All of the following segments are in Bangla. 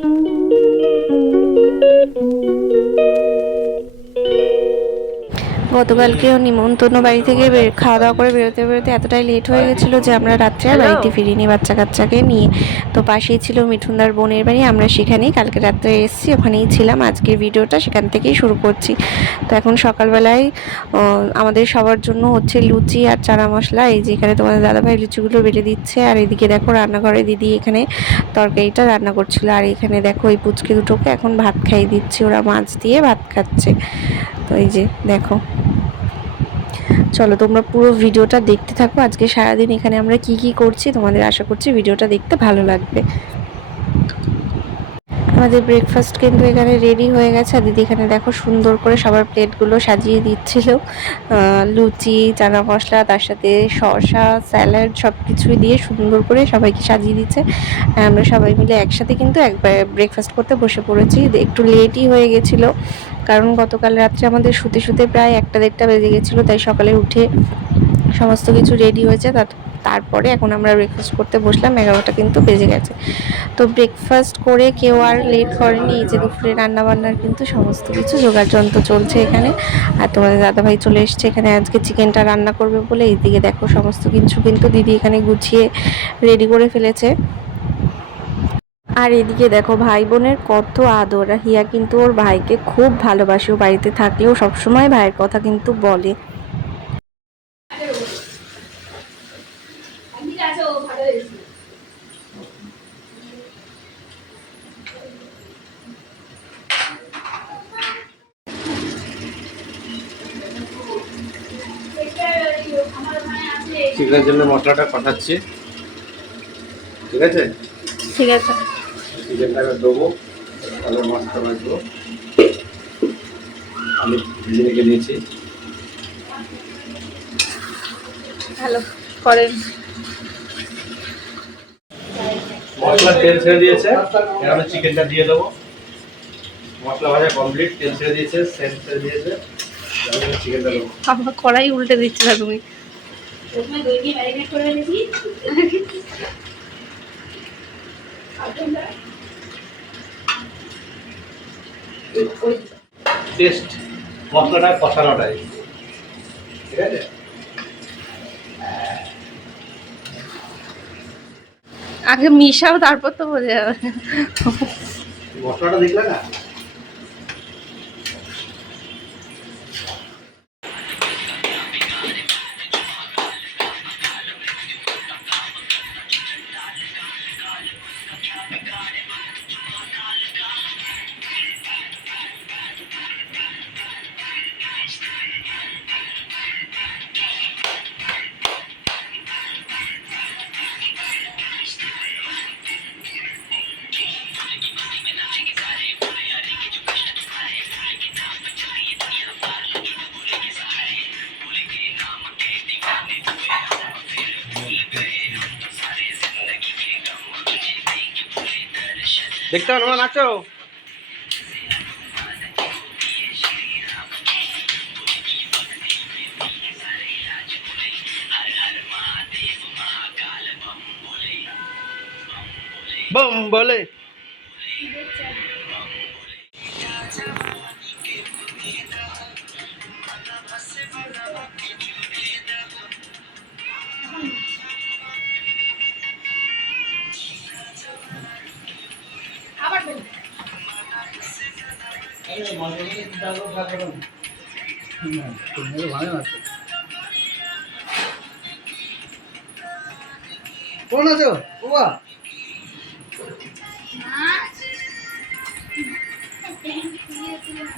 Thank you. গতকালকেও নিমন্ত্রণ বাড়ি থেকে বের খাওয়া দাওয়া করে বেরোতে বেরোতে এতটাই লেট হয়ে গেছিল যে আমরা রাত্রে আর বাড়িতে ফিরিনি বাচ্চা কাচ্চাকে নিয়ে। তো পাশেই ছিল মিঠুনদার বোনের বাড়ি আমরা সেখানেই কালকে রাত্রে এসেছি ওখানেই ছিলাম। আজকের ভিডিওটা সেখান থেকেই শুরু করছি। তো এখন সকালবেলায় আমাদের সবার জন্য হচ্ছে লুচি আর চানা মশলা। এই যে এখানে তোমাদের দাদাভাই লুচিগুলো বেটে দিচ্ছে। আর এদিকে দেখো রান্নাঘরে দিদি এখানে তরকারিটা রান্না করছিল। আর এখানে দেখো এই পুচকে দুটোকে এখন ভাত খাইয়ে দিচ্ছি। ওরা মাছ দিয়ে ভাত খাচ্ছে। তো এই যে দেখো। চলো তোমরা পুরো ভিডিওটা দেখতে থাকো। আজকে সারাদিন এখানে আমরা কি কি করছি তোমাদের আশা করছি ভিডিওটা দেখতে ভালো লাগবে। আমাদের ব্রেকফাস্ট কিন্তু এখানে রেডি হয়ে গেছে। আর দিদি এখানে দেখো সুন্দর করে সবার প্লেটগুলো সাজিয়ে দিচ্ছিল। লুচি, চানা মশলা, তার সাথে শসা, স্যালাড সব কিছুই দিয়ে সুন্দর করে সবাইকে সাজিয়ে দিচ্ছে। আমরা সবাই মিলে একসাথে কিন্তু একবার ব্রেকফাস্ট করতে বসে পড়েছি। একটু লেটই হয়ে গেছিল। কারণ গতকাল রাত্রে আমাদের শুতে শুতে প্রায় একটা দেড়টা বেজে গেছিল, তাই সকালে উঠে সমস্ত কিছু রেডি হয়েছে। তার তারপরে এখন আমরা ব্রেকফাস্ট করতে বসলাম, এগারোটা কিন্তু বেজে গেছে। তো ব্রেকফাস্ট করে কেউ আর লেট করেনি, এই যে দুপুরে রান্না বান্নার কিন্তু সমস্ত কিছু যন্ত্র চলছে এখানে। আর তোমাদের দাদাভাই চলে এসছে এখানে, আজকে চিকেনটা রান্না করবে বলে। এইদিকে দেখো সমস্ত কিছু কিন্তু দিদি এখানে গুছিয়ে রেডি করে ফেলেছে। আর এদিকে দেখো ভাই বোনের কত আদর। হিয়া কিন্তু ওর ভাইকে খুব ভালোবাসে। ও বাড়িতে থাকলেও সবসময় ভাইয়ের কথা কিন্তু বলে। চিকেনের জন্য মশলাটা পাঠাচ্ছি। ঠিক আছে? ঠিক আছে। চিকেনটাকে দেবো তাহলে মশলা বাজবো আমি ভেজে রেখে দিয়েছি হ্যালো করেন। মশলা তেল ছেড়ে দিয়েছে এবার আমি চিকেনটা দিয়ে দেবো। মশলা ভাজা কমপ্লিট তেল ছেড়ে দিয়েছে সেন্ট ছেড়ে দিয়েছে আমি চিকেনটা দেবো। আমার কড়াই উল্টে দিচ্ছ না তুমি। প্রথমে দই দিয়ে ম্যারিনেট করে রেখেছি টেস্ট মশলাটা কষানোটাই। ঠিক আছে? আগে মিশাও তারপর তো বোঝা যাবে। মশলাটা দেখলে না? দেখতে পারো নাচো। বম বলে। কোন আছো বাবা Thank you.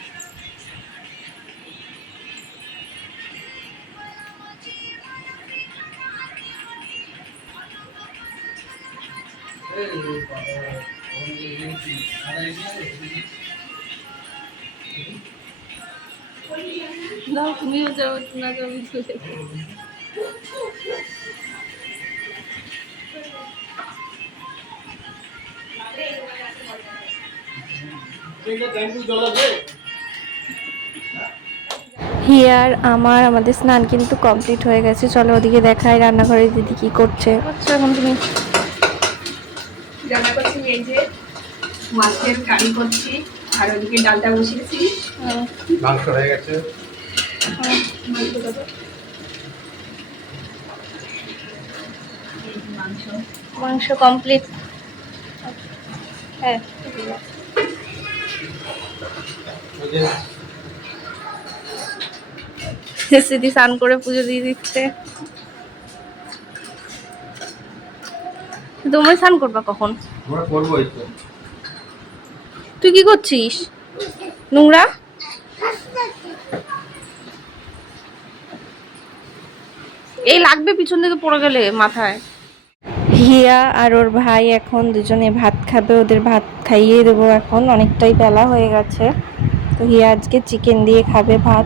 না? তুমিও যাও না আমি চলে হিয়ার আমার আমাদের স্নান কিন্তু কমপ্লিট হয়ে গেছে চলো ওদিকে দেখায় রান্নাঘরে দিদি কি করছে আচ্ছা এখন তুমি রান্না করছি এই যে মাছের কারি করছি আর ওদিকে ডালটা বসিয়েছি। মাংস হয়ে গেছে। মাংস কমপ্লিট হ্যাঁ। স্মৃতি স্নান করে পুজো দিয়ে দিচ্ছে। তুমি স্নান করবা কখন? তুই কি করছিস? নোংরা? এই লাগবে পিছন থেকে পড়ে গেলে মাথায়। হিয়া আর ওর ভাই এখন দুজনে ভাত খাবে ওদের ভাত খাইয়ে দেবো এখন অনেকটাই বেলা হয়ে গেছে। তো হিয়া আজকে চিকেন দিয়ে খাবে ভাত।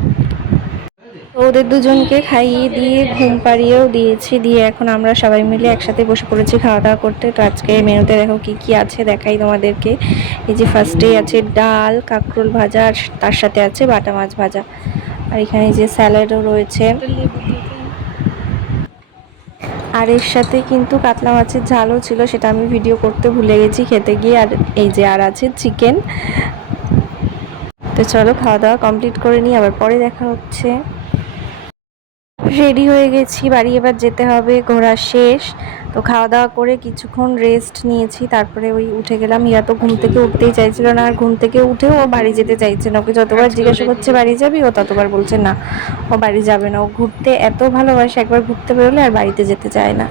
ওদের দুজনকে খাইয়ে দিয়ে, ঘুম পাড়িয়েও দিয়েছি, দিয়ে এখন আমরা সবাই মিলে একসাথে বসে পড়েছি খাওয়া দাওয়া করতে। তো আজকে মেনুতে দেখো কি কি আছে, দেখাই তোমাদেরকে। এই যে ফার্স্টেই আছে ডাল, কাঁকরোল ভাজা, আর তার সাথে আছে বাটা মাছ ভাজা। আর এখানে যে স্যালাডও রয়েছে। আর এর সাথে কিন্তু কাতলা মাছের ঝালও ছিল, সেটা আমি ভিডিও করতে ভুলে গেছি, খেতে গিয়ে। আর এই যে আর আছে চিকেন তো চলো খাওয়া দাওয়া কমপ্লিট করে নিই, আবার পরে দেখা হচ্ছে। রেডি হয়ে গেছি বাড়ি এবার যেতে হবে ঘোরা শেষ। তো খাওয়া দাওয়া করে কিছুক্ষণ রেস্ট নিয়েছি তারপরে ওই উঠে গেলাম। ইয়া তো ঘুম থেকে উঠতেই চাইছিল না আর ঘুম থেকে উঠেও ও বাড়ি যেতে চাইছে না। ওকে যতবার জিজ্ঞাসা করছে বাড়ি যাবি? ও ততবার বলছে না ও বাড়ি যাবে না। ও ঘুরতে এত ভালোবাসে একবার ঘুরতে বেরোলে আর বাড়িতে যেতে চায় না।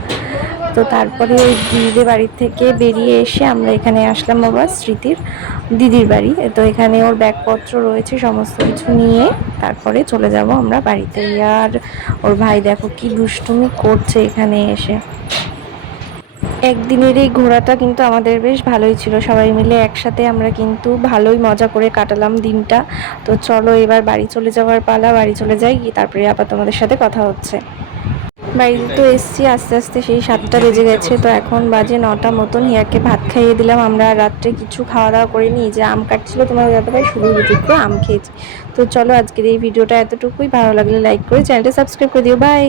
তো তারপরে ওই দিদিদের বাড়ি থেকে বেরিয়ে এসে আমরা এখানে আসলাম আবার স্মৃতির দিদির বাড়ি। তো এখানে ওর ব্যাগপত্র রয়েছে, সমস্ত কিছু নিয়ে তারপরে চলে যাব আমরা বাড়িতে। আর ওর ভাই দেখো কি দুষ্টুমি করছে এখানে এসে। একদিনের এই ঘোরাটা কিন্তু আমাদের বেশ ভালোই ছিল। সবাই মিলে একসাথে আমরা কিন্তু ভালোই মজা করে কাটালাম দিনটা। তো চলো এবার বাড়ি চলে যাওয়ার পালা, বাড়ি চলে যাই তারপরে আবার তোমাদের সাথে কথা হচ্ছে। বাড়িতে তো এসছি, আস্তে আস্তে সেই সাতটা বেজে গেছে, তো এখন বাজে নটা মতন। হিয়াকে ভাত খাইয়ে দিলাম, আমরা রাত্রে কিছু খাওয়া দাওয়া করে নিই যে আম কাটছিল তোমার দাদাভাই শুধু দুটুকু আম খেয়েছি। তো চলো আজকের এই ভিডিওটা এতটুকুই, ভালো লাগলে লাইক করে চ্যানেলটা সাবস্ক্রাইব করে দিও বাই